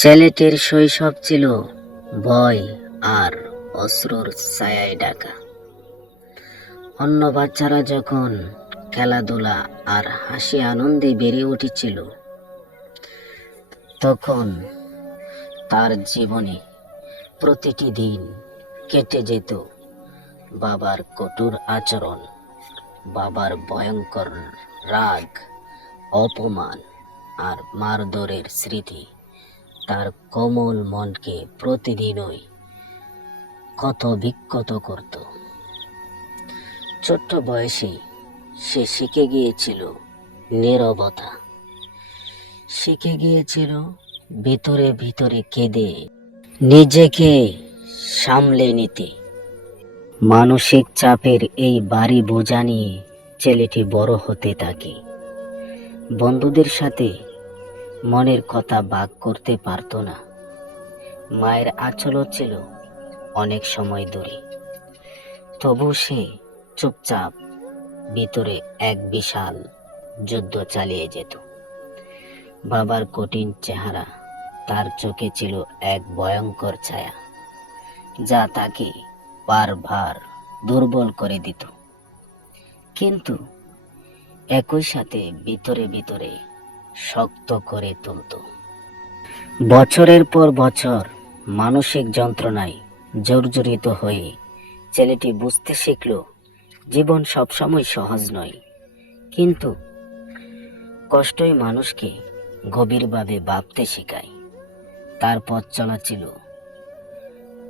ছেলেটির শৈশব ছিল ভয় আর অশ্রুর ছায়ায় ডাকা অন্য বাচ্চারা যখন খেলাধুলা আর হাসি আনন্দে বেড়ে উঠেছিল, তখন তার জীবনে প্রতিটি দিন কেটে যেত বাবার কঠোর আচরণ, বাবার ভয়ঙ্কর রাগ, অপমান আর মারধরের স্মৃতি। তার কোমল মনকে প্রতিদিনই কত বিক্ষত করত। ছোট্ট বয়সে সে শিখে গিয়েছিল নীরবতা। শিখে গিয়েছিল ভিতরে ভিতরে কেঁদে নিজেকে সামলে নিতে। মানসিক চাপের এই বাড়ি বোঝা নিয়ে ছেলেটি বড় হতে থাকে। বন্ধুদের সাথে মনের কথা বাগ করতে পারতো না। মায়ের আঁচলও ছিল অনেক সময় দূরে। তবু সে চুপচাপ ভিতরে এক বিশাল যুদ্ধ চালিয়ে যেত। বাবার কঠিন চেহারা তার চোখে ছিল এক ভয়ঙ্কর ছায়া, যা তাকে বারবার দুর্বল করে দিত। কিন্তু একই সাথে ভিতরে ভিতরে শক্ত করে তুলত। বছরের পর বছর মানসিক যন্ত্রণায় জর্জরিত হয়ে ছেলেটি বুঝতে শিখল, জীবন সবসময় সহজ নয়। কিন্তু কষ্টই মানুষকে গভীরভাবে ভাবতে শেখায়। তার পথ চলা ছিল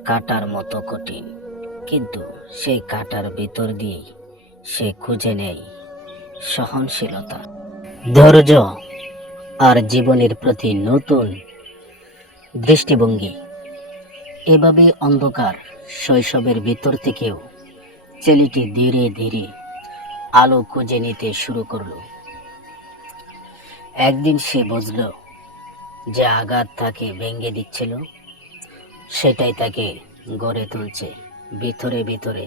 কাটার মতো কঠিন, কিন্তু সেই কাটার ভিতর দিয়েই সে খুঁজে নেয় সহনশীলতা। ধৈর্য আর জীবনের প্রতি নতুন দৃষ্টিভঙ্গি। এভাবে অন্ধকার শৈশবের ভিতর থেকেও ছেলেটি ধীরে ধীরে আলো খুঁজে নিতে শুরু করল। একদিন সে বুঝল যে আঘাত তাকে ভেঙে দিচ্ছিল, সেটাই তাকে গড়ে তুলছে ভিতরে ভিতরে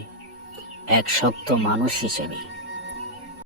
এক শক্ত মানুষ হিসেবে।